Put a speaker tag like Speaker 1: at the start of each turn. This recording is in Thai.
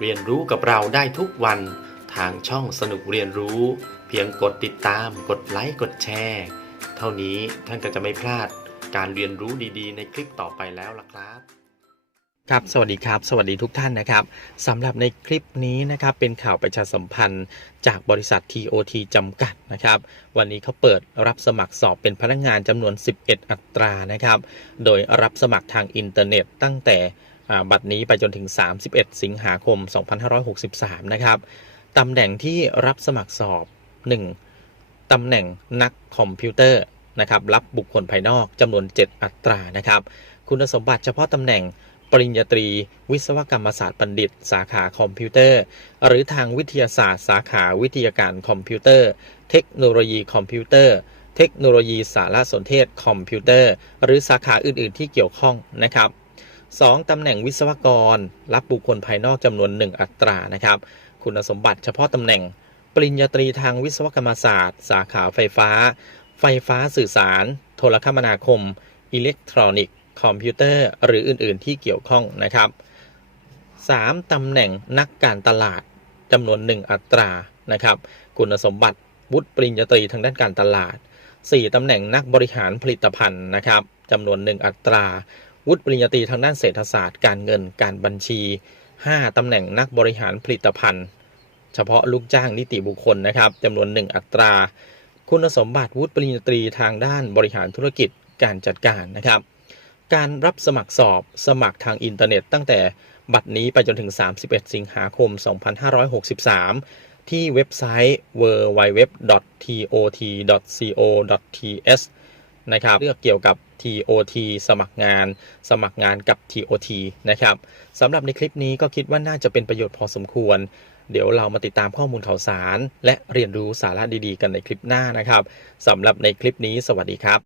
Speaker 1: เรียนรู้กับเราได้ทุกวันทางช่องสนุกเรียนรู้ เพียงกดติดตาม กดไลค์กดแชร์เท่านี้ท่านก็จะไม่พลาดการเรียนรู้ดีๆ ในคลิปต่อไปแล้วล่ะครับ
Speaker 2: ครับสวัสดีครับ สวัสดีทุกท่านนะครับสำหรับในคลิปนี้นะครับเป็นข่าวประชาสัมพันธ์จากบริษัท TOT จำกัดนะครับ วันนี้เขาเปิดรับสมัครสอบเป็นพนักงานจำนวน 11 อัตรานะครับ โดยรับสมัครทางอินเทอร์เน็ตตั้งแต่ บัดนี้ไปจนถึง 31 สิงหาคม 2563 นะครับตำแหน่งที่รับสมัครสอบ 1. ตำแหน่งนักคอมพิวเตอร์นะครับรับบุคคลภายนอกจำนวน 7 อัตรานะครับ คุณสมบัติเฉพาะตำแหน่งปริญญาตรี วิศวกรรมศาสตร์บัณฑิต สาขาคอมพิวเตอร์ หรือทางวิทยาศาสตร์ สาขาวิทยาการคอมพิวเตอร์ เทคโนโลยีคอมพิวเตอร์ เทคโนโลยีสารสนเทศคอมพิวเตอร์ หรือสาขาอื่น ๆ ที่เกี่ยวข้องนะครับ 2. ตำแหน่งวิศวกร รับบุคคลภายนอกจำนวน 1 อัตรานะครับ คุณสมบัติเฉพาะตำแหน่ง ปริญญาตรีทางวิศวกรรมศาสตร์ สาขาไฟฟ้า ไฟฟ้าสื่อสาร โทรคมนาคม อิเล็กทรอนิกส์ คอมพิวเตอร์ หรืออื่น ๆ ที่เกี่ยวข้องนะครับ 3. ตำแหน่งนักการตลาดจำนวน 1 อัตรานะครับ คุณสมบัติวุฒิปริญญาตรีทางด้านการตลาด 4. ตำแหน่งนักบริหารผลิตภัณฑ์นะครับจำนวน 1 อัตรา วุฒิปริญญาตรีทางด้านเศรษฐศาสตร์ การเงินการบัญชี 5. ตำแหน่งนักบริหารผลิตภัณฑ์ เฉพาะลูกจ้างนิติบุคคลนะครับจำนวน 1 อัตรา คุณสมบัติวุฒิปริญญาตรีทางด้านบริหารธุรกิจการจัดการนะครับ การรับสมัครสอบสมัครทางอินเทอร์เน็ต ตั้งแต่บัดนี้ไปจนถึง 31 สิงหาคม 2563 ที่เว็บไซต์ www.tot.co.th นะครับ เลือกเกี่ยวกับ TOT สมัครงาน สมัครงานกับ TOT นะครับสำหรับในคลิปนี้ก็คิดว่าน่าจะเป็นประโยชน์พอสมควร เดี๋ยวเรามาติดตามข้อมูลข่าวสาร และเรียนรู้สาระดีๆ กันในคลิปหน้านะครับสำหรับในคลิปนี้สวัสดีครับ